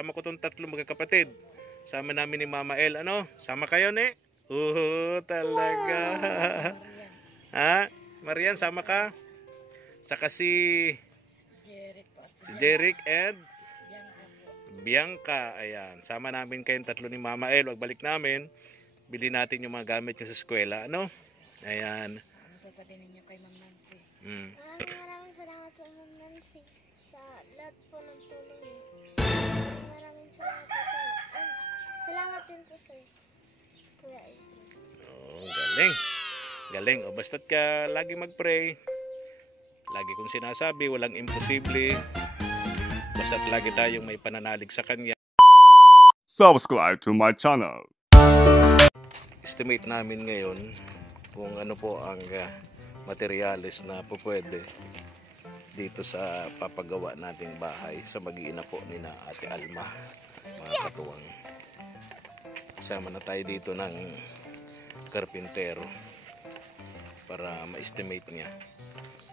Sama ko tong tatlo magkakapatid. Sama namin ni Mama El. Ano? Sama kayo, ne? Talaga. Ha? Marian, sama ka? Tsaka si Jeric and Bianca. Ayan. Sama namin kayong tatlo ni Mama El. Pagbalik namin, bili natin yung mga gamit nyo sa eskwela. Ano? Ayan. Ano sasabihin ninyo kay Ma'am Nancy? Maraming salamat po, Ma'am Nancy, sa lahat po ng tulong niyo. Maraming salamat po. Salamat din po sa Kuya Adrian. Oh, galing. Galing. O, basta't ka lagi mag-pray. Lagi kong sinasabi, walang imposible. Basta't lagi tayong may pananalig sa Kanya. Subscribe to my channel. Estimate namin ngayon kung ano po ang materyales na pupwede dito sa papagawa nating bahay sa mag-iina po ni na Ate Alma, mga katuwang. Sama na tayo dito ng karpintero para ma-estimate niya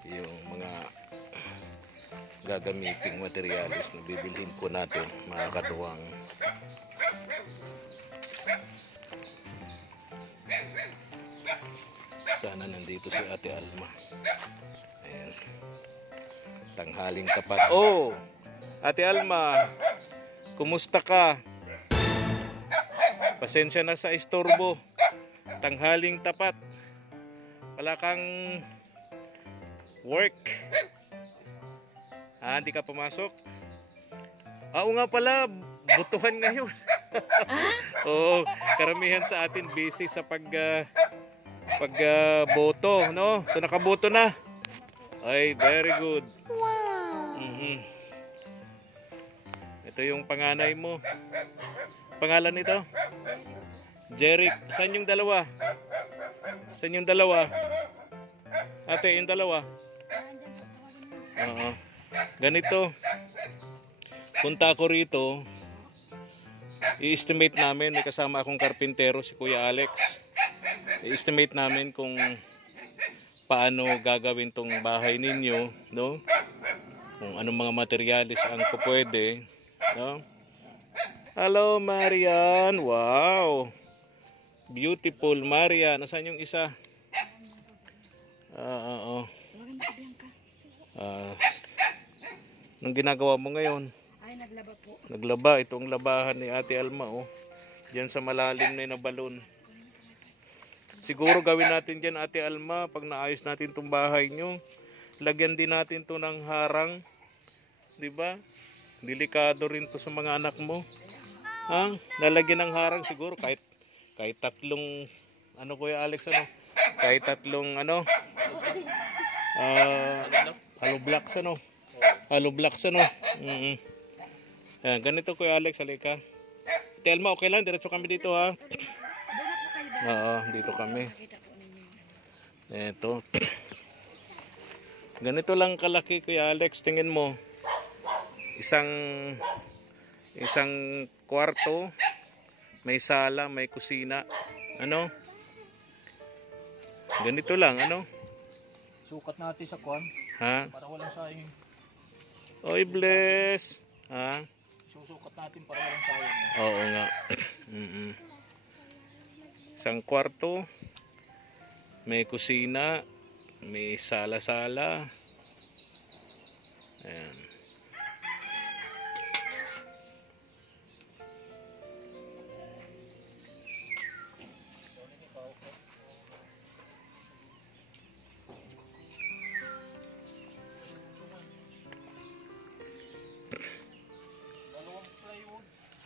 yung mga gagamiting materyales na bibilhin po natin, mga katuwang. Sana nandito si Ate Alma. Ayan. Tanghaling tapat. Oh! Ate Alma, kumusta ka? Pasensya na sa istorbo. Tanghaling tapat. Wala kang work. Hindi ka pumasok? Oo nga pala, butuhan ngayon. Oo, karamihan sa atin busy sa pagboto, no? So nakaboto na. Ay, very good. Wow! Ito yung panganay mo. Pangalan nito? Jeric. Saan yung dalawa? Saan yung dalawa? Ate, yung dalawa? Oo. Ganito. Punta ako rito. I-estimate namin. May kasama akong karpintero, si Kuya Alex. I-estimate namin kung paano gagawin tong bahay ninyo, no? Kung anong mga materyales ang pupwede, no? Hello, Marian. Wow. Beautiful, Marian. Nasaan yung isa? Tawagan mo si Bianca. Anong ginagawa mo ngayon? Ay, naglaba po. Naglaba. Itong labahan ni Ate Alma, oh. Diyan sa malalim na balon. Siguro gawin natin dyan, Ate Alma, pag naayos natin itong bahay nyo. Lagyan din natin to ng harang. Diba? Delikado rin to sa mga anak mo. Lalagyan ng harang siguro kahit tatlong, ano Kuya Alex, ano? Kahit tatlong, ano? Hollow blocks, ano? Hollow blocks, ano? Ayan, ganito Kuya Alex, halika. Ate Alma, okay lang? Diretso kami dito, ha? Oo, dito kami. Ito. Ganito lang kalaki, Kuya Alex. Tingin mo. Isang kwarto. May sala, may kusina. Ano? Ganito lang, ano? Sukat natin sa kwan. Ha? Para walang sayang. Oy, bless. Ha? Susukat natin para walang sayang. Oo nga. Isang kwarto, may kusina, may sala-sala. Ayan.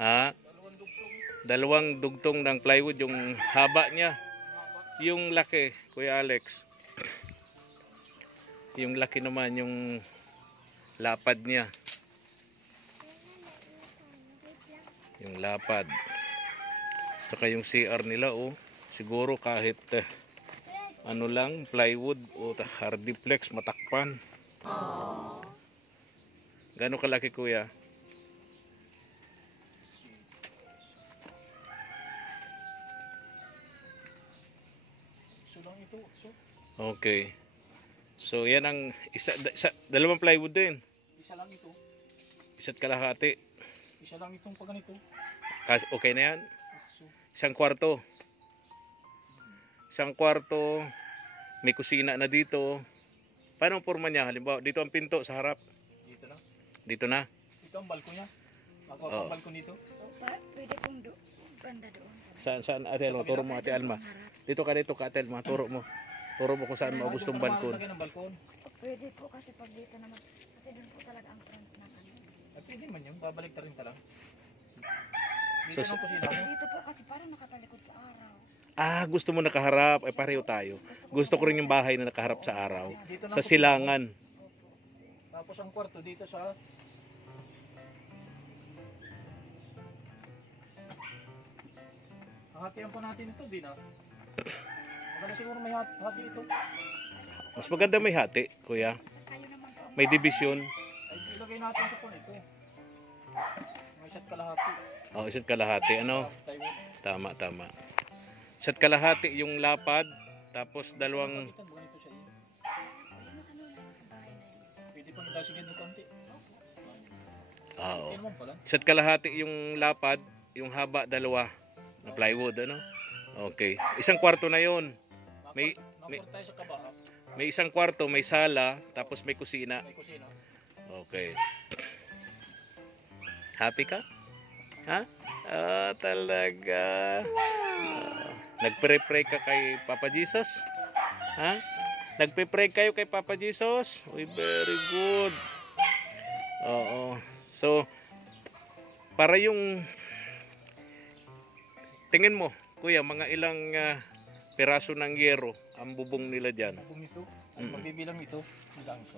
Ha? Dalawang dugtong ng plywood, yung haba niya. Yung laki, Kuya Alex. Yung laki naman, yung lapad niya. Yung lapad. Saka yung CR nila, oh. Siguro kahit ano lang, plywood o hardiplex, matakpan. Gano'ng kalaki, Kuya? Okay. So yan ang dalawang plywood din. Isa lang ito. Isa't kalahati. Isa lang itong pag ganito. Kasi okay na yan. So, Isang kwarto. Isang kwarto. May kusina na dito. Paano ang forma niya? Halimbawa, dito ang pinto sa harap. dito lang. Dito na. Ito ang balkon niya. Magawa Oo. ang balkon dito. Pwede pong banda doon. Sa Saan Ate Alma? Turo mo Ate Alma. Dito ka Ate Alma. Turo mo. Turo mo kung saan mo gustong Dito ka naman balkon. lagyan ng balkon. Pwede po kasi pag dito naman. Kasi doon po talaga ang front na ano. At pwede man yun. Babalik ta rin ka lang. So, Dito ng kusina mo. Dito po kasi parang nakatalikod sa araw. Ah, gusto mo nakaharap. Ay pareho tayo. Gusto ko rin yung bahay na nakaharap sa araw. Dito ng Sa kusina mo. silangan. Tapos ang kwarto dito sa... Hatihan pa natin ito, di na? Maganda siguro may hati ito. Mas maganda may hati, kuya. Sa kayo naman po. May division. Ay, ilagay natin sa pon ito. May isa't kalahati. Oh, isa't kalahati. Ano? Taiwan. Tama. Isa't kalahati yung lapad. Tapos dalawang... Bakit ang ganito siya yun? Bahay na yun. Pwede pa nagdasigid mo konti. Oo. Yan naman pala. Isa't kalahati yung lapad. Yung haba, dalawa. Na plywood, ano? Okay. Isang kwarto na yon. May- Naport tayo sa kaba. May isang kwarto, may sala, tapos may kusina. May kusina. Okay. Happy ka? Ha? Ah, talaga. Nagpre-pray ka kay Papa Jesus? Ha? Nagpe-pray kayo kay Papa Jesus? Uy, very good. Oo. So, para yung tingin mo, kuya, mga ilang piraso ng yero ang bubong nila dyan. Kung ito, ay Mm. magbibilang ito. Bilang ito.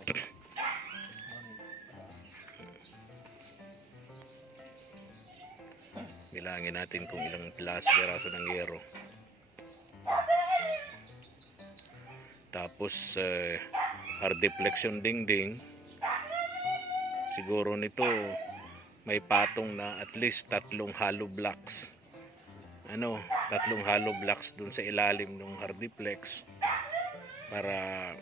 Bilangin natin kung ilang piraso ng yero. Tapos, hard deflection dingding. Siguro nito, may patong na at least 3 hollow blocks. Ano, 3 hollow blocks dun sa ilalim ng hard deflex para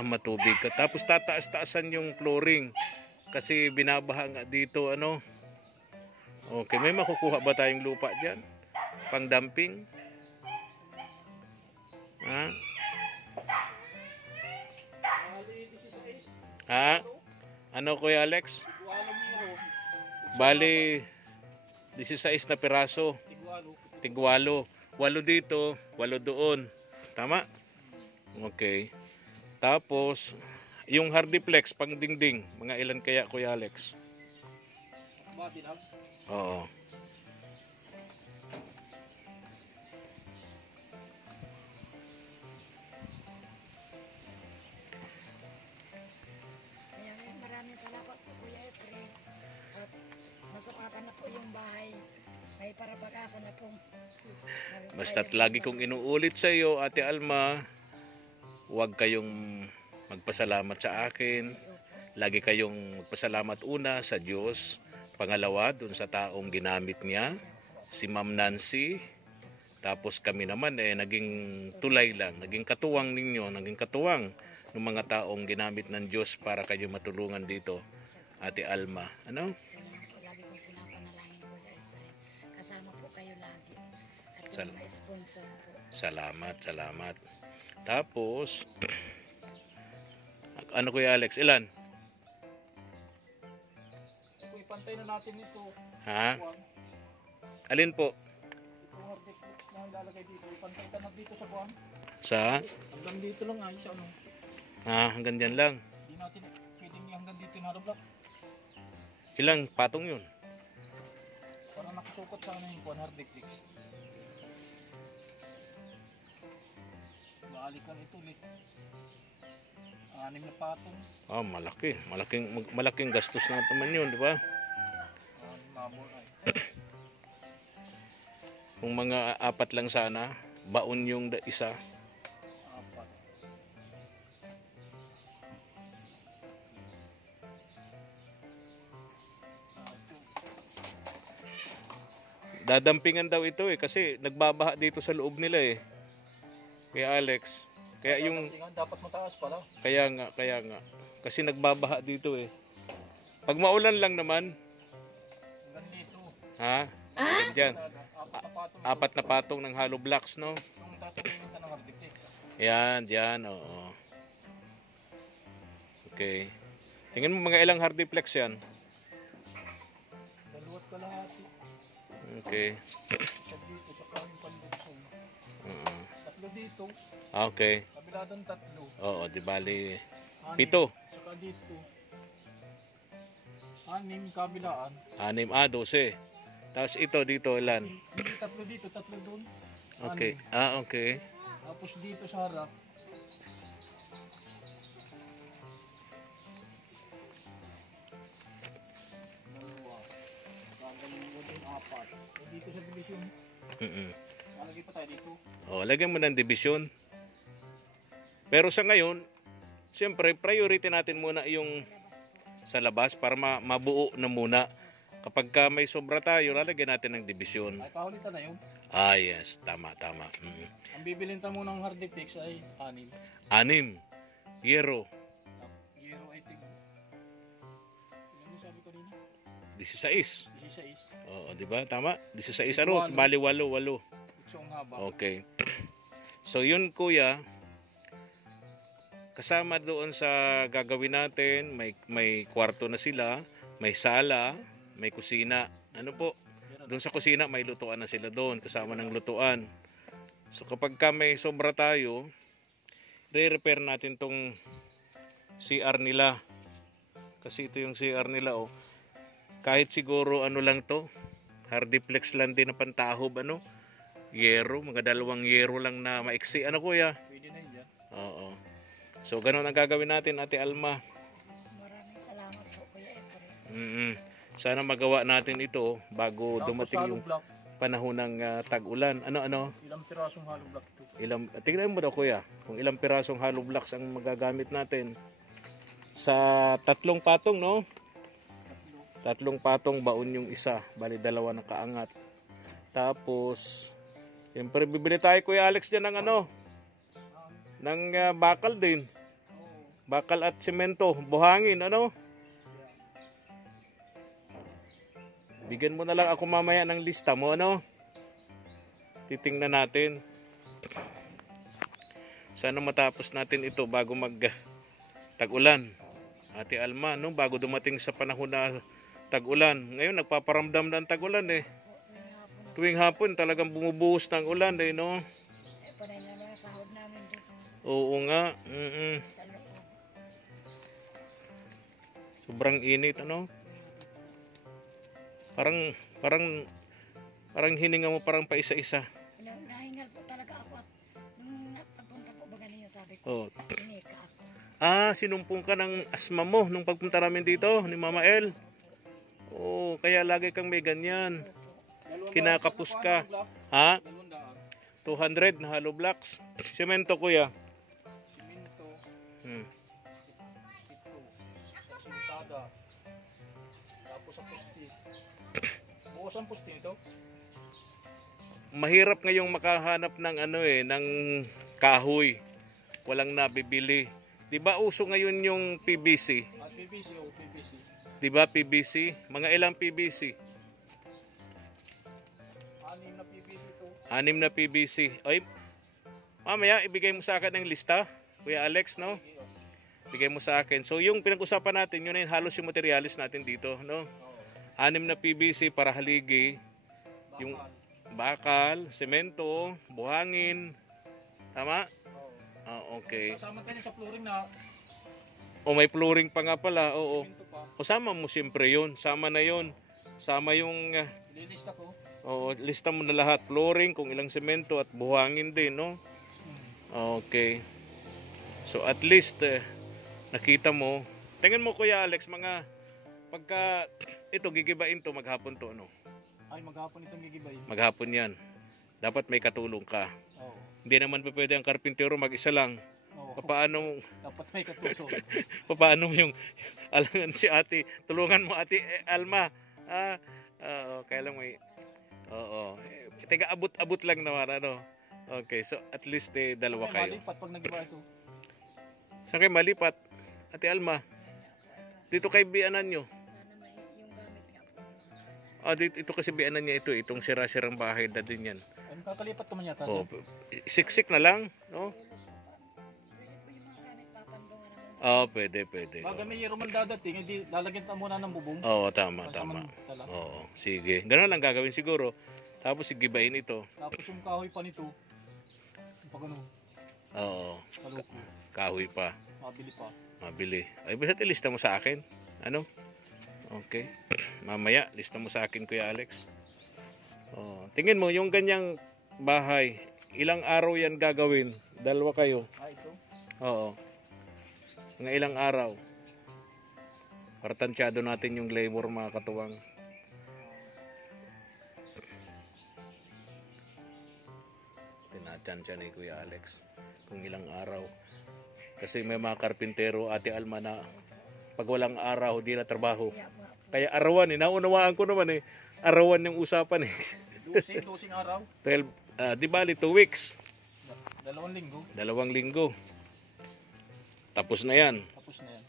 matubig ka. Tapos tataas-taasan yung flooring kasi binabaha nga dito, ano. Okay, may makukuha ba tayong lupa diyan? Pang dumping? Ha? Ha? Ano, Kuya Alex? Bali 16 na piraso. Tigwalo. 8 dito, 8 doon. Tama? Okay. Tapos, yung hardiplex, pang dingding. Mga ilan kaya, Kuya Alex? Oo. Kaya maraming salamat po Kuya Efren. At nasukatan na po yung bahay. May parabagasan na pong Basta't lagi kong inuulit sa iyo, Ate Alma, huwag kayong magpasalamat sa akin. Lagi kayong magpasalamat una sa Diyos. Pangalawa, dun sa taong ginamit niya, si Ma'am Nancy. Tapos kami naman naging tulay lang, naging katuwang ninyo, naging katuwang ng mga taong ginamit ng Diyos para kayo matulungan dito, Ate Alma. Ano? lagi kong pinapanalangin Kuya Efren. Kasama po kayo lagi. At Sal- yung mga sponsor po. Salamat. Tapos, ano Kuya Alex, ilan? Kung ipantay na natin ito, Ha? kuwan, Alin po? itong hardiplex na ilalagay dito, ipantay ka na dito sa kuwan. Sa? Hanggang dito lang ay siya ano. Hanggang dyan lang. Hindi natin pwedeng hanggang dito yung harablak. Ilang patong yun? Para nakasukat sa ano yung kuwan, hardiplex. Maalikan ito ulit. 6 na patong. Malaki. Malaking gastos na naman yun, di ba? Mabor ay. Kung mga 4 lang sana, baon yung isa. 4. Dadampingan daw ito kasi nagbabaha dito sa loob nila Kaya Alex, kaya yung Dapat mataas pala. kaya nga kasi nagbabaha dito Pag maulan lang naman, Hanggang dito. ha? Diyan. Apat na patong. 4 na patong ng hollow blocks, no? Yung tatanggalin ka ng architect. Yan, diyan, oo. Okay. Tingin mo mga ilang hardiplex yan? Dalawat kalahati. Okay. Isa dito, saka yung panluksong. Oo. Tatlo dito. Okay. Kabila doon tatlo. Oo, di bali. 7. 6. Saka dito. 6 kabilaan. 12. Tapos ito dito ilan? Hindi, tatlo dito, tatlo doon. Okay. 6. Okay. Tapos dito sa harap. Dalawa. Gagawin mo din 4. So, dito sa division. Mm-mm. Lalagay pa tayo dito. Oh, lagyan mo ng division. Pero sa ngayon, siyempre priority natin muna yung sa labas para mabuo na muna. Kapag ka may sobra tayo, lalagyan natin ng division. Ay, pahulitan na yun. Ah, yes. Tama, tama. Ang bibilin mo ng hard fix ay 6. 6. Yero. Euro, I think. Ilan mo sabi ko rin? 16. 16. Oo, di ba? Tama? 16 ano? Bali 8. Ito ang haba. Okay. So yun kuya, kasama doon sa gagawin natin, may kwarto na sila, may sala, may kusina. Ano po? Doon sa kusina may lutuan na sila doon, kasama ng lutuan. So kapag ka may sobra tayo, re-repair natin tong CR nila. Kasi ito yung CR nila oh. Kahit siguro ano lang to, hardiplex lang din na pantahob ano. Yero, mga 2 yero lang na maiksi. Ano kuya? Pwede na yun. Oo. So ganun ang gagawin natin Ate Alma. Maraming salamat po Kuya Efren. Sana magawa natin ito bago dumating Tapos yung hollow block. panahon ng tag-ulan. Ano? Ilang pirasong hollow block ito? Tingnan mo daw kuya, kung ilang pirasong hollow blocks ang magagamit natin. Sa 3 patong, no? 3 patong baon yung isa, bali 2 na kaangat. Tapos, siyempre bibili tayo Kuya Alex dyan ng ng bakal din. Bakal at semento, buhangin, ano? Bigyan mo na lang ako mamaya ng lista mo, ano? Titingnan natin. Sana matapos natin ito bago tag-ulan. Ate Alma, no? Bago dumating sa panahon na tag-ulan. Ngayon, nagpaparamdam ng tag-ulan eh. Tuwing hapon, talagang bumubuhos ng ulan eh, no? Eh, panay na lang sahod namin doon sa Oo nga. Caloocan. Sobrang init, ano? Parang hininga mo parang pa isa-isa. Nahingal po talaga ako at nung napunta po ba ganun yung sabi ko, Oh. inika ako. Sinumpong ka ng asma mo nung pagpunta namin dito ni Mama El. Oh, kaya lagi kang may ganyan. Kinakapos ka. Ha? 200 na hollow blocks. Semento kuya. Siminto. Ito. Sintada. Tapos sa poste. Bukas ang poste nito. Mahirap ngayong makahanap ng ng kahoy. Walang nabibili. 'Di ba uso ngayon yung PVC? At PVC o PVC. 'Di ba PVC? Mga ilang PVC? 6 na PVC ito. 6 na PVC. Ay, mamaya ibigay mo sa akin ng lista, Kuya Alex, no? Bigay mo sa akin. So yung pinag-usapan natin, yun ay halos yung materialis natin dito, no? 6 na PVC para haligi, yung bakal, semento, buhangin. Tama? Okay. Kasama tayo sa flooring na O may flooring pa nga pala, oo. siminto pa. O sama mo siyempre yun, sama na yun. Sama yung, Ililista ko. lista mo na lahat, flooring, kung ilang semento at buhangin din, no? Okay. So at least, nakita mo. Tingnan mo Kuya Alex, pagka ito gigibain to maghapon to, no? Ay, maghapon itong gigibay. Maghapon yan. Dapat may katulong ka. Oo. Hindi naman pa pwede ang karpintero mag-isa lang. Oo. Paano Dapat may katulong. yung alangan si ate, tulungan mo ate Alma. Kaya lang may teka abot lang naman ano. Okay, so at least dalawa kayo. Malipat pag nagiba ito. Saan kayo malipat? Ate Alma. Dito kay bianan nyo. Dito, ito kasi biyanan niya ito, itong sira-sirang bahay na din yan. Ay, kakalipat ka man yata. Oh, siksik na lang, no? Pwede po yung mga nagpapandungan naman. Pwede. Baga may year man dadating, hindi lalagyan ta muna ng bubong. Tama. Tala. Oo, sige. Ganun lang gagawin siguro. Tapos sigibayin ito. Tapos yung kahoy pa nito. Yung pag ano, Oo, kaluko. kahoy pa. Mabili pa. Mabili. Ay, basta ilista mo sa akin. Ano? Okay. Mamaya, lista mo sa akin, Kuya Alex. Tingin mo, yung ganyang bahay, ilang araw yan gagawin? Dalawa kayo. Ito. Oo. Mga ilang araw. Para tansyado natin yung labor, mga katuwang. Tinatsansya ni Kuya Alex kung ilang araw. Kasi may mga karpintero, Ate Alma, na pag walang araw, di na trabaho. Kaya arawan naunawaan ko naman arawan yung usapan 12 araw. 12, di bali 2 weeks. 2 linggo. 2 linggo. Tapos na yan. Tapos na yan.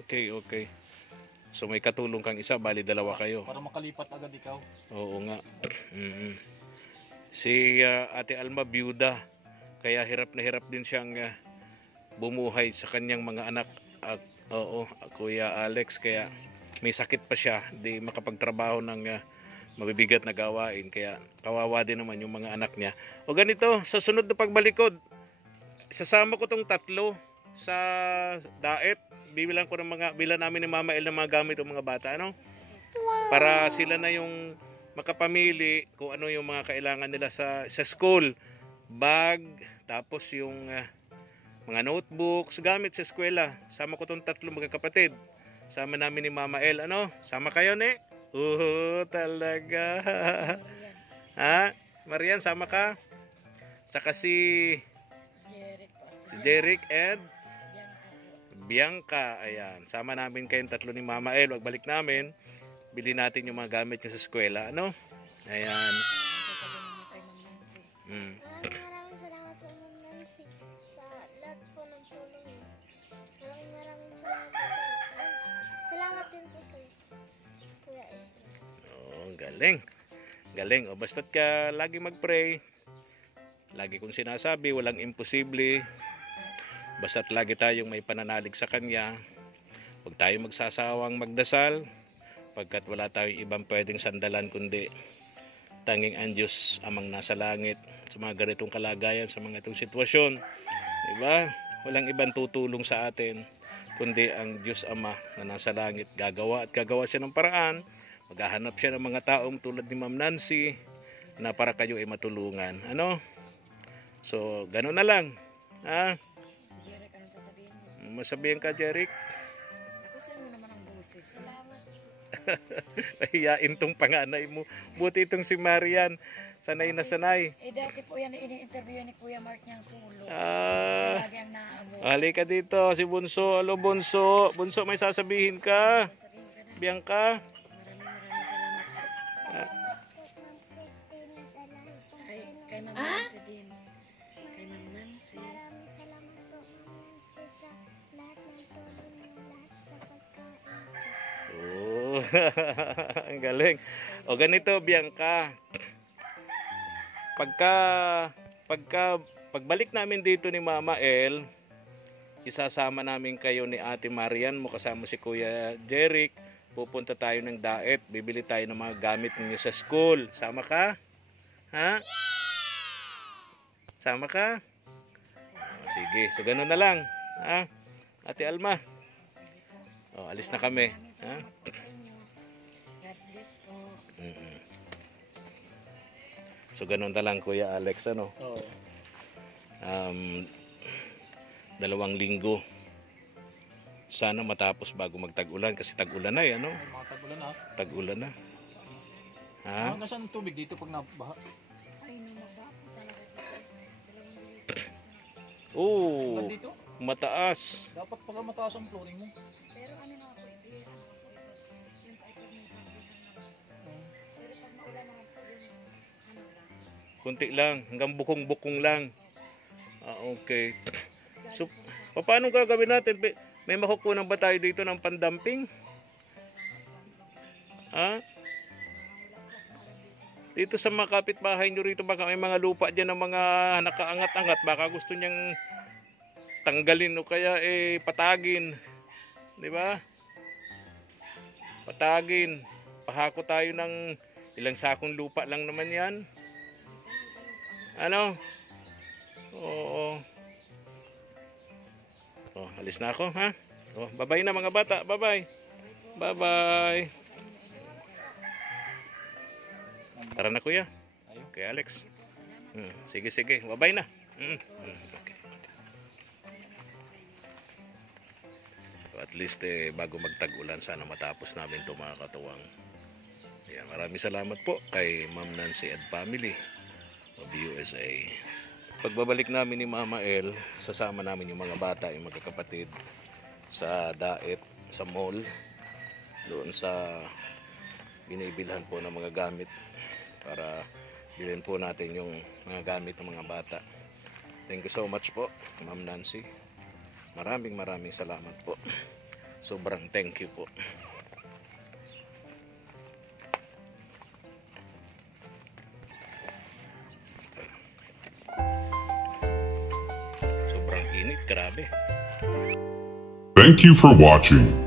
Okay. So may katulong kang isa, bali 2 kayo. Para makalipat agad ikaw. Oo nga. Si Ate Alma, byuda. Kaya hirap na hirap din siyang bumuhay sa kanyang mga anak. Kuya Alex, kaya may sakit pa siya, di makapagtrabaho ng mabibigat na gawain, kaya kawawa din naman yung mga anak niya. O ganito, sa sunod na pagbalikod, sasama ko tong 3 sa daet. Bibilang ko bilan namin ni Mama El ng mga gamit ng mga bata, ano? Para sila na yung makapamili kung ano yung mga kailangan nila sa school. Bag, tapos yung mga notebooks, gamit sa eskwela. Sama ko tong 3 magkakapatid. Sama namin ni Mama El, ano? Sama kayo, ne? Talaga. Ha? Marian, sama ka? Saka si Jeric po. Jeric and Bianca po. Bianca. Ayan. Sama namin kayong 3 ni Mama El. Pagbalik namin, bili natin yung mga gamit nyo sa eskwela, ano? Ayan. Maraming salamat po, Ma'am Nancy, sa lahat po ng tulong niyo. Maraming salamat po. Salamat din po sa Kuya April. Galing. Galing. Basta't ka lagi mag-pray. Lagi kong sinasabi, walang imposible. Basta't lagi tayong may pananalig sa Kanya. Huwag tayong magsasawang magdasal, pagkat wala tayong ibang pwedeng sandalan kundi tanging ang Diyos amang nasa langit sa mga ganitong kalagayan, sa mga itong sitwasyon. Diba? Walang ibang tutulong sa atin kundi ang Diyos Ama na nasa langit. Gagawa siya ng paraan. Maghahanap siya ng mga taong tulad ni Ma'am Nancy na para kayo ay matulungan. Ano? So, gano'n na lang. Ha? Jeric, anong sasabihin mo? Masabihin ka, Jeric? Nakusan mo naman ang boses. Salamat. Nahiyain tong panganay mo. Buti itong si Marian. Sanay na sanay. Dati po yan ini-interview ni Kuya Mark niyang sulo. Ah, Siya lagi ang naabot. halika dito, si Bunso. Alo, Bunso. Bunso, may sasabihin ka? Sabihin ka na. Bianca? Maraming salamat po. Salamat po, Ma'am Christina, sa lahat po. Kay Ma'am Nancy din. Kay Ma'am Nancy. Maraming salamat po, Ma'am Nancy, sa lahat ng tulong niyo, lahat sa pagkain. Oh, ang galing. O ganito, Bianca. Pagbalik namin dito ni Mama El, isasama namin kayo ni Ate Marian mo kasama si Kuya Jeric. Pupunta tayo ng daet, bibili tayo ng mga gamit ninyo sa school. Sama ka? Ha? Sama ka? Sige, so ganun na lang. Ha? Ate Alma. O, alis na kami. Ha? Salamat po sa inyo. God bless po. So ganun na lang, Kuya Alex, ano? Oo. 2 linggo. Sana matapos bago magtag-ulan kasi tag-ulan na eh, ano? Ay, mga tagulan na. Tag-ulan na. Ha? Hanggang saan ang tubig dito pag nabaha? Ay, no, magbapo talaga dito. Dalawang bilis. Oh, Hanggang dito? mataas. Dapat pala mataas ang flooring mo. Pero ano na po, yung iPad may pagbilang naman. Pero pag maulan naman po yung ano lang. Kunti lang, hanggang bukong-bukong lang. Okay. So, paano gagawin natin? May makukunan ba tayo dito ng pandamping? Ha? Dito sa mga kapitbahay nyo rito, baka may mga lupa dyan ng mga nakaangat-angat. Baka gusto niyang tanggalin o kaya patagin. Di ba? Patagin. Pahako tayo ng ilang sakong lupa lang naman yan. Ano? Oo. Oh, alis na ako, ha? Oh, bye-bye na mga bata. Bye-bye. Bye-bye. Tara na kuya. Kay Alex. Sige, sige. Bye-bye na. Okay. So at least bago magtag-ulan, sana matapos namin ito mga katuwang. Yeah, maraming salamat po kay Ma'am Nancy and family of USA. Pagbabalik namin ni Mama El, sasama namin yung mga bata, yung magkakapatid sa Daet, sa mall, doon sa binibilhan po ng mga gamit para bilhin po natin yung mga gamit ng mga bata. Thank you so much po, Ma'am Nancy. Maraming salamat po. Sobrang thank you po. Sobrang init, grabe. Thank you for watching.